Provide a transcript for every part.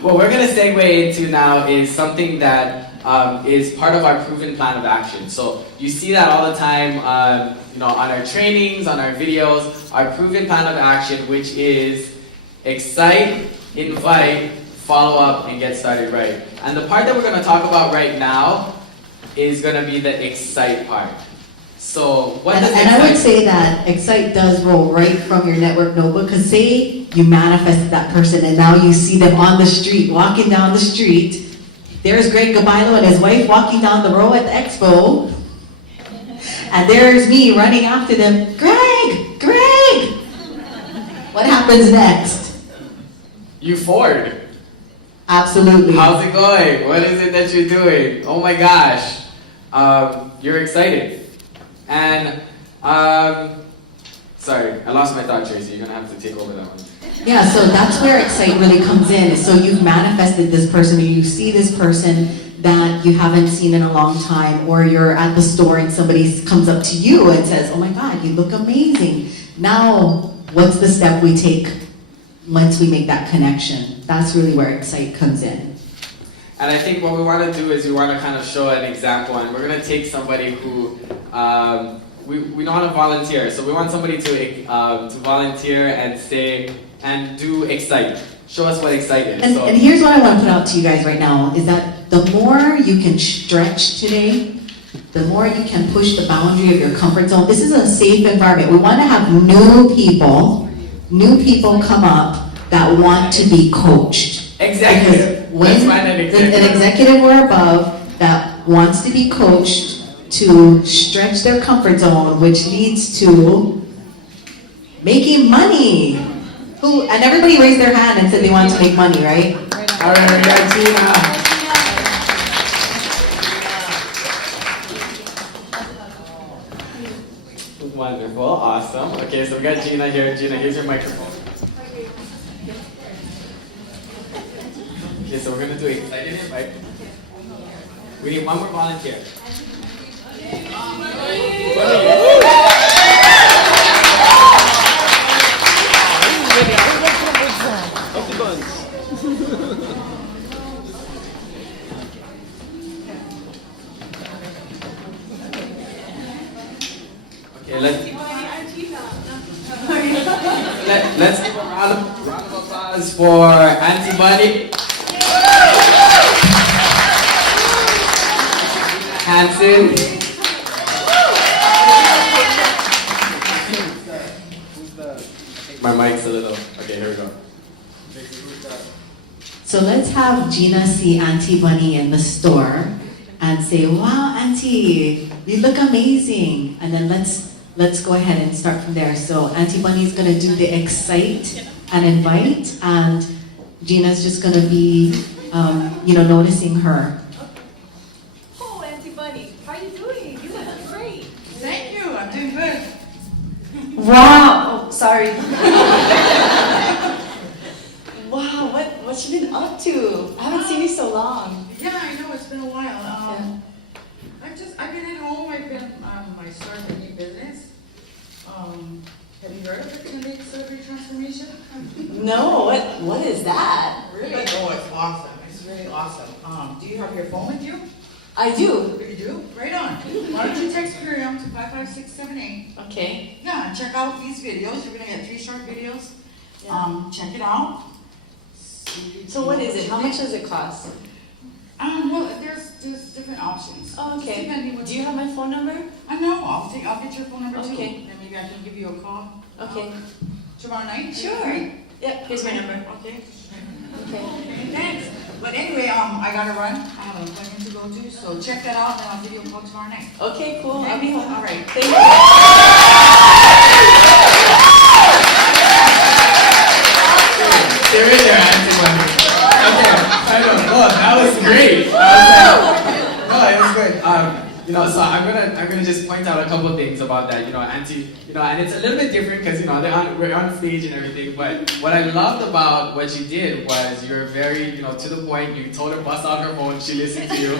What we're going to segue into now is something that is part of our proven plan of action. So you see that all the time, on our trainings, on our videos, our proven plan of action, which is excite, invite, follow up, and get started right. And the part that we're going to talk about right now is going to be the excite part. So what does excite? And I would say that excite does roll right from your network notebook, because say you manifested that person and now you see them on the street, walking down the street. There's Greg Gabailo and his wife walking down the row at the expo. And there's me running after them. Greg! Greg! What happens next? You forward. Absolutely. How's it going? What is it that you're doing? Oh my gosh. You're excited. And, sorry, I lost my thought, Tracie. You're going to have to take over that one. Yeah, so that's where excite really comes in. So you've manifested this person, or you see this person that you haven't seen in a long time, or you're at the store and somebody comes up to you and says, oh my God, you look amazing. Now, what's the step we take once we make that connection? That's really where excite comes in. And I think what we want to do is we want to kind of show an example, and we're going to take somebody who, we don't want to volunteer, so we want somebody to volunteer and say, and do excite. Show us what excite is. And here's what I want to put out to you guys right now, is that the more you can stretch today, the more you can push the boundary of your comfort zone. This is a safe environment. We want to have new people come up that want to be coached. Executive. When an executive or above that wants to be coached to stretch their comfort zone, which leads to making money. And everybody raised their hand and said they want to make money, right? All right, we got Gina. Wonderful, awesome. Okay, so we got Gina here. Gina, here's your microphone. Okay, so we're going to do excited invite. We need one more volunteer. Okay, let's give a round of applause for Auntie Bunnie, Hansen. My mic's a little. Okay, here we go. So let's have Gina see Auntie Bunnie in the store and say, wow, Auntie, you look amazing. And then let's go ahead and start from there. So Auntie Bunnie's going to do the excite and invite, and Gina's just going to be, noticing her. Oh, Auntie Bunnie, how are you doing? You look great. Thank you, I'm doing good. Wow. Oh, sorry. Wow, what you been up to? I haven't seen you so long. Yeah, I know, it's been a while. I've been at home, I've been, I started a new business. Have you heard of the Connected Surgery Transformation? No, what is that? Really? Oh, it's awesome, it's really awesome. Do you have your phone with you? I do. You do? Right on. Why don't you text Miriam to 55678? Okay. Yeah, check out these videos, you're gonna get 3 short videos. Yeah. Check it out. So what is it? How much does it cost? Well, there's different options. Oh, okay. Depending what Do you have my phone number? I know. I'll get your phone number too. Okay. Then maybe I can give you a call. Okay. Tomorrow night. Sure. Yep. Here's my number. Okay. Okay. Thanks. But anyway, I gotta run. I have an appointment to go to, so check that out, and I'll give you a call tomorrow night. Okay. Cool. I'll be home. All right. Thank you. They're in there, Auntie Bunnie. Okay, I know. Oh, that was great. It was good. So I'm gonna just point out a couple of things about that. Auntie, and it's a little bit different because we're on stage and everything. But what I loved about what you did was you're very, to the point. You told her bust out her phone. She listened to you,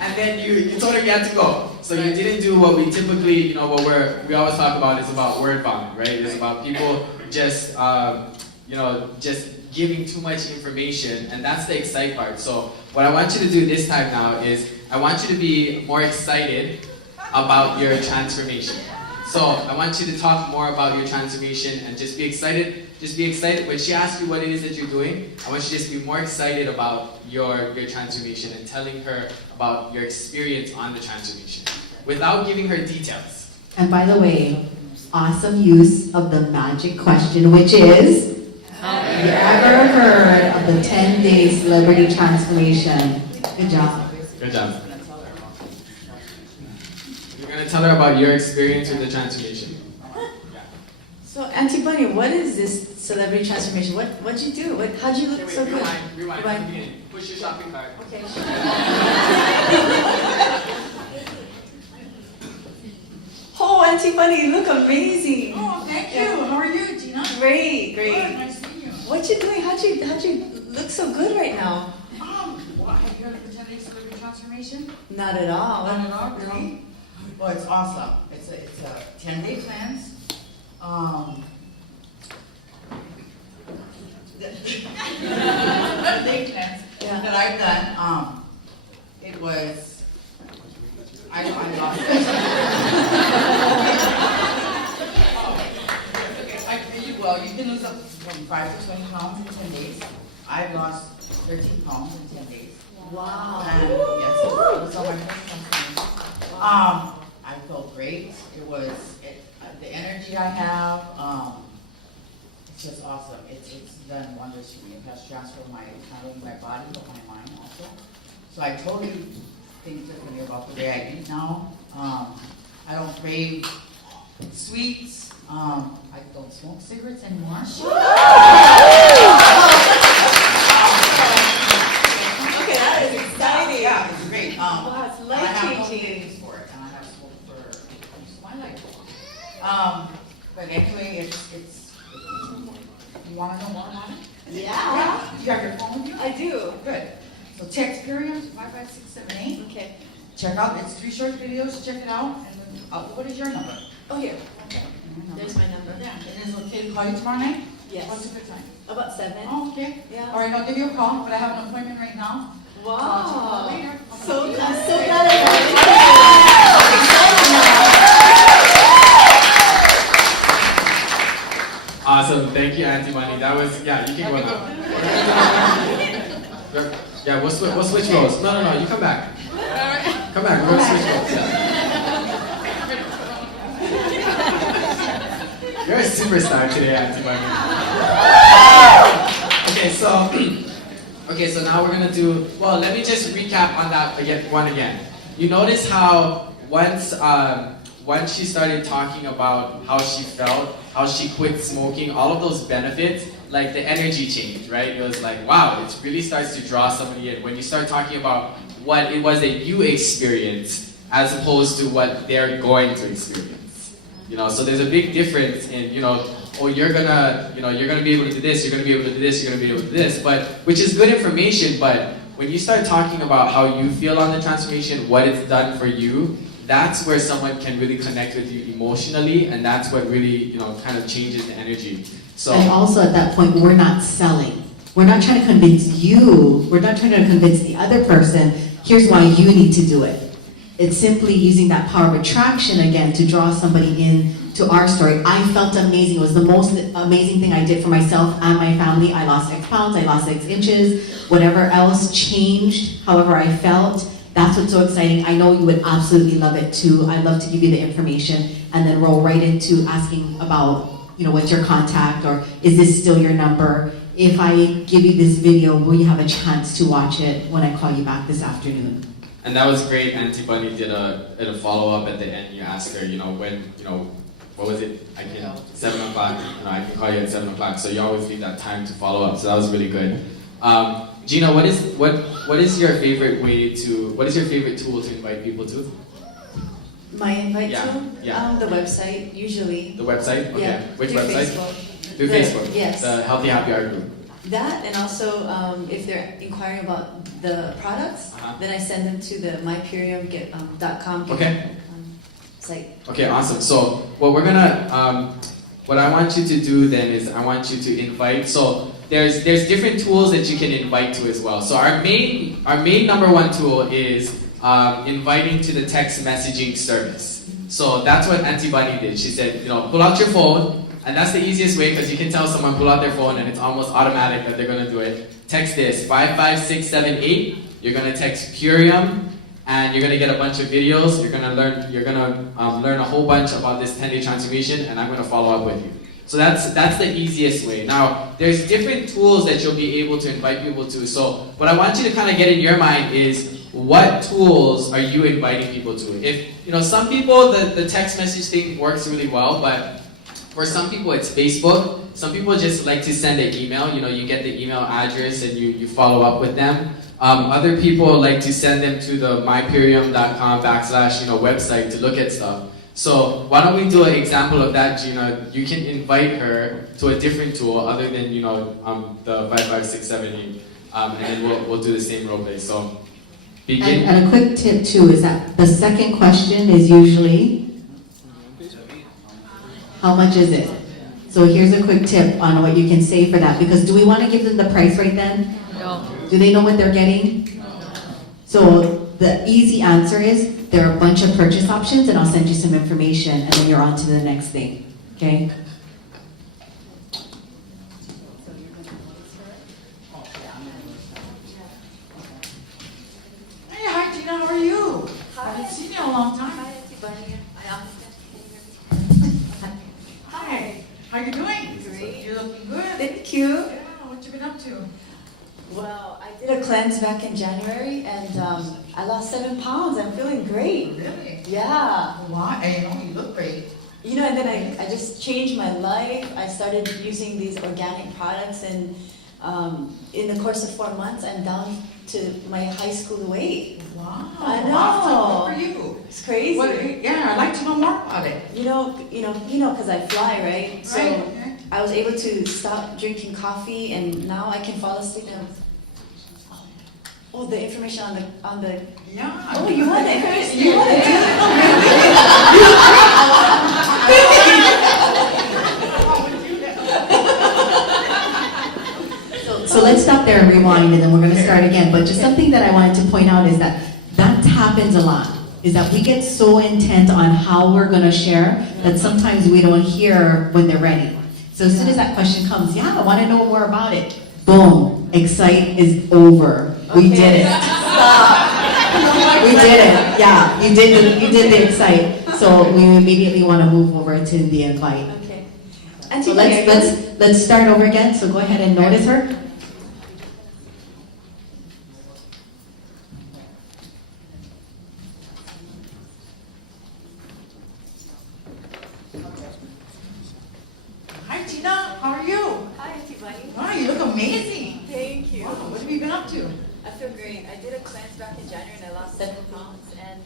and then you told her you had to go. So you didn't do what we typically, what we always talk about is about word vomit, right? It's about people just just giving too much information, and that's the excite part. So what I want you to do this time now is I want you to be more excited about your transformation. So I want you to talk more about your transformation and just be excited. Just be excited. When she asks you what it is that you're doing, I want you to just be more excited about your transformation and telling her about your experience on the transformation without giving her details. And by the way, awesome use of the magic question, which is, have you ever heard of the 10-day celebrity transformation? Good job. Good job. You're going to tell her about your experience with the transformation. So, Auntie Bunnie, what is this celebrity transformation? What'd you do? How'd you look so good? Rewind. Push your shopping cart. Okay. Oh, Auntie Bunnie, you look amazing. Oh, thank you. How are you, Gina? Great. Good, nice seeing you. What you doing? How'd you look so good right now? What, have you heard of the 10-day celebrity transformation? Not at all. Not at all, really? Well, it's awesome. It's a 10-day cleanse. The 10-day cleanse that I've done, it was, I lost it. Well, you can lose up from 5 to 20 pounds in 10 days. I've lost 13 pounds in 10 days. Wow. And yes, it was on my first transformation. I felt great. It was the energy I have. It's just awesome. It's done wonders for me. It has transformed not only my body but my mind also. So I totally think differently about the way I eat now. I don't crave sweets. I don't smoke cigarettes anymore. Okay, that is exciting. Yeah, it's great. Wow, it's I have no life-changing. cravings for it, and I have smoked for most of my life. But anyway, it's. You want to know more about it? Yeah. You have your phone with you? I do. Good. So text Period 55678. Okay. Check out. It's 3 short videos. Check it out. And then, what is your number? Oh, here. Okay. There's my number. Yeah. It is okay to call you tomorrow night? Yes. What's a good time? About 7. Oh, okay. Yeah. All right, I'll give you a call, but I have an appointment right now. Wow. Later. I'm so glad I Awesome. Thank you, Auntie Bunnie. That was, you can go now. Yeah, we'll switch roles. No, you come back. Come back, we're gonna switch roles. You're a superstar today, Auntie Bunnie. Okay, so now we're gonna do, let me just recap on that again. You notice how once she started talking about how she felt, how she quit smoking, all of those benefits, like the energy change, right? It was like, wow, it really starts to draw somebody in. When you start talking about what it was that you experienced as opposed to what they're going to experience. So there's a big difference in, you're gonna be able to do this, you're gonna be able to do this, you're gonna be able to do this, which is good information, but when you start talking about how you feel on the transformation, what it's done for you, that's where someone can really connect with you emotionally, and that's what really, kind of changes the energy. So, and also at that point, we're not selling. We're not trying to convince you. We're not trying to convince the other person, here's why you need to do it. It's simply using that power of attraction again to draw somebody in to our story. I felt amazing. It was the most amazing thing I did for myself and my family. I lost X pounds, I lost X inches, whatever else changed, however I felt. That's what's so exciting. I know you would absolutely love it too. I'd love to give you the information and then roll right into asking about, what's your contact, or is this still your number? If I give you this video, will you have a chance to watch it when I call you back this afternoon? And that was great. Auntie Bunnie did a follow-up at the end. You asked her, when, what was it? 7 o'clock. I can call you at 7 o'clock. So you always leave that time to follow up. So that was really good. Gina, what is your favorite tool to invite people to? My invite tool? Yeah. The website, usually. The website? Okay. Yeah. Which through website? Facebook. Through Facebook? Yes. The Healthy Happy Hour group. That, and also if they're inquiring about the products, then I send them to the myperium.com Okay. site. Okay, awesome. So what we're gonna what I want you to do then is I want you to invite. So there's different tools that you can invite to as well. So our main number one tool is inviting to the text messaging service. So that's what Auntie Bunnie did. She said, you know, pull out your phone, and that's the easiest way because you can tell someone pull out their phone and it's almost automatic that they're gonna do it. Text this 55678. You're gonna text Purium, and you're gonna get a bunch of videos. You're gonna learn a whole bunch about this 10-day transformation, and I'm gonna follow up with you. So that's the easiest way. Now, there's different tools that you'll be able to invite people to. So what I want you to kind of get in your mind is what tools are you inviting people to? If you know, some people the text message thing works really well, but for some people it's Facebook. Some people just like to send an email. You know, you get the email address and you follow up with them. Other people like to send them to the myperium.com / website to look at stuff. So why don't we do an example of that, Gina? You can invite her to a different tool other than the 55678, and then we'll do the same role play. So begin. And a quick tip too is that the second question is usually, how much is it? So here's a quick tip on what you can say for that, because do we want to give them the price right then? No. Do they know what they're getting? So the easy answer is there are a bunch of purchase options, and I'll send you some information, and then you're on to the next thing. Okay? Hey, hi Gina, how are you? I haven't seen you in a long time. Hi, Auntie Bunnie. Hi, how you doing? Great. You're looking good. Thank you. Yeah, what you been up to? Well, I did a cleanse back in January, and I lost 7 pounds. I'm feeling great. Really? Yeah. Why? And you look great. You know, and then I just changed my life. I started using these organic products, and in the course of 4 months, I'm down to my high school weight. Wow. I know. Awesome. Good for you. It's crazy. Yeah, I'd like to know more about it. You know, because I fly, right? So Right. I was able to stop drinking coffee, and now I can fall asleep. And oh, the information on the. Yeah. Oh, you want it? You You want it? So let's stop there and rewind, and then we're going to start again. But just something that I wanted to point out is that happens a lot. Is that we get so intent on how we're going to share that sometimes we don't hear when they're ready. So as soon as that question comes, yeah, I want to know more about it. Boom, Excite is over. We did it. We did it. Yeah, you did the Excite. So we immediately want to move over to the invite. Okay. So let's start over again. So go ahead and notice her. Hi Gina, how are you? Hi, Auntie Bunnie. Wow, you look amazing. Thank you. Wow, what have you been up to? I feel great. I did a cleanse back in January, and I lost 7 pounds. And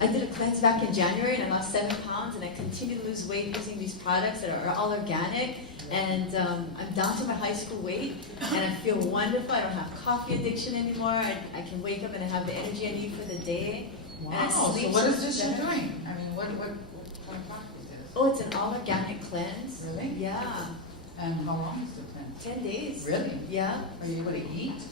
I did a cleanse back in January, and I lost 7 pounds, and I continue to lose weight using these products that are all organic. And I'm down to my high school weight, and I feel wonderful. I don't have coffee addiction anymore. I can wake up and I have the energy I need for the day. Wow, And I so sleep what so is this you're better. doing? I mean, what product is this? Oh, it's an all organic cleanse. Really? Yeah. And how long is the cleanse? 10 days. Really? Yeah. Are you able to eat?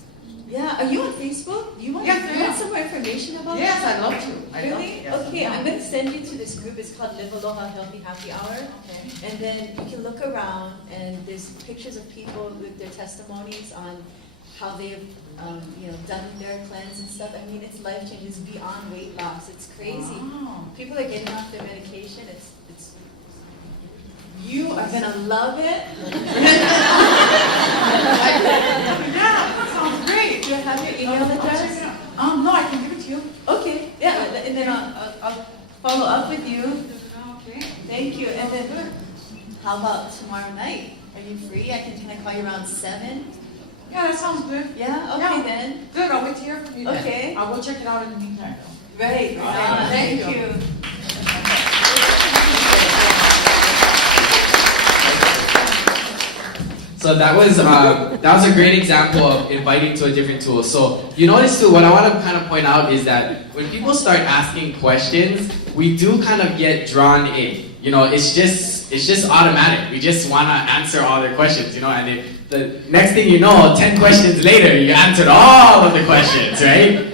Yeah. Are you on Facebook? You want some more information about Yes, that? I'd love to. I'd love to, Really? yes. Okay, I'm going to send you to this group. It's called Live Aloha Healthy Happy Hour. Okay. And then you can look around, and there's pictures of people with their testimonies on how they've done their cleanse and stuff. I mean, it's life-changing. It's beyond weight loss. It's crazy. Wow. People are getting off their medication. It's you are going to love it. Yeah, that sounds great. Do you have your email I'll check it address? out. No, I can give it to you. Okay, yeah, and then I'll follow up with you. Okay. Thank you. And then, how about tomorrow night? Are you free? Can I call you around 7? Yeah, that sounds good. Yeah. Okay Yeah. then. Good, I'll wait to hear from you then. Okay. I'll go check it out in the meantime. Right. All right, Thank thank you. you. So that was a great example of inviting to a different tool. So you notice too, what I want to kind of point out is that when people start asking questions, we do kind of get drawn in. You know, it's just automatic. We just want to answer all their questions, you know, and the next thing you know, 10 questions later, you answered all of the questions, right?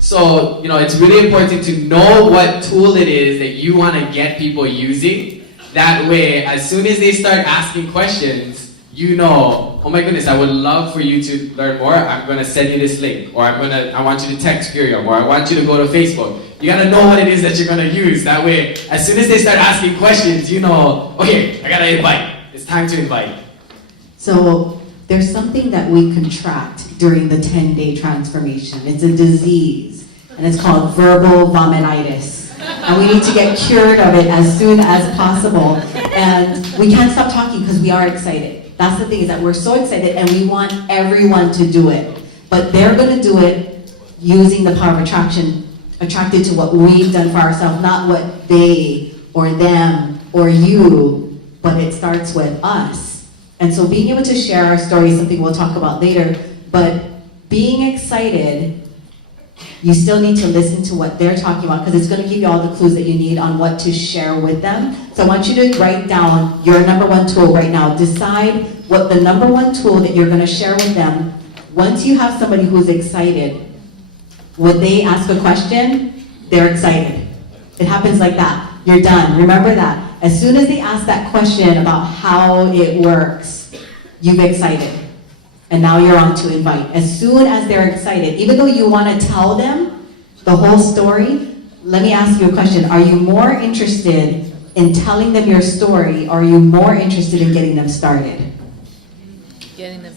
So, you know, it's really important to know what tool it is that you want to get people using. That way, as soon as they start asking questions, you know, oh my goodness, I would love for you to learn more. I'm going to send you this link, or I want you to text Miriam, or I want you to go to Facebook. You got to know what it is that you're going to use. That way, as soon as they start asking questions, you know, okay, I got to invite. It's time to invite. So there's something that we contract during the 10-day transformation. It's a disease, and it's called verbal vomititis. And we need to get cured of it as soon as possible. And we can't stop talking because we are excited. That's the thing, is that we're so excited and we want everyone to do it. But they're going to do it using the power of attraction, attracted to what we've done for ourselves, not what they or them or you, but it starts with us. And so being able to share our story is something we'll talk about later, but being excited, you still need to listen to what they're talking about, because it's going to give you all the clues that you need on what to share with them. So I want you to write down your number one tool right now. Decide what the number one tool that you're going to share with them. Once you have somebody who's excited, when they ask a question, they're excited. It happens like that. You're done. Remember that. As soon as they ask that question about how it works, you've excited. And now you're on to invite. As soon as they're excited, even though you want to tell them the whole story, let me ask you a question. Are you more interested in telling them your story, or are you more interested in getting them started? Getting them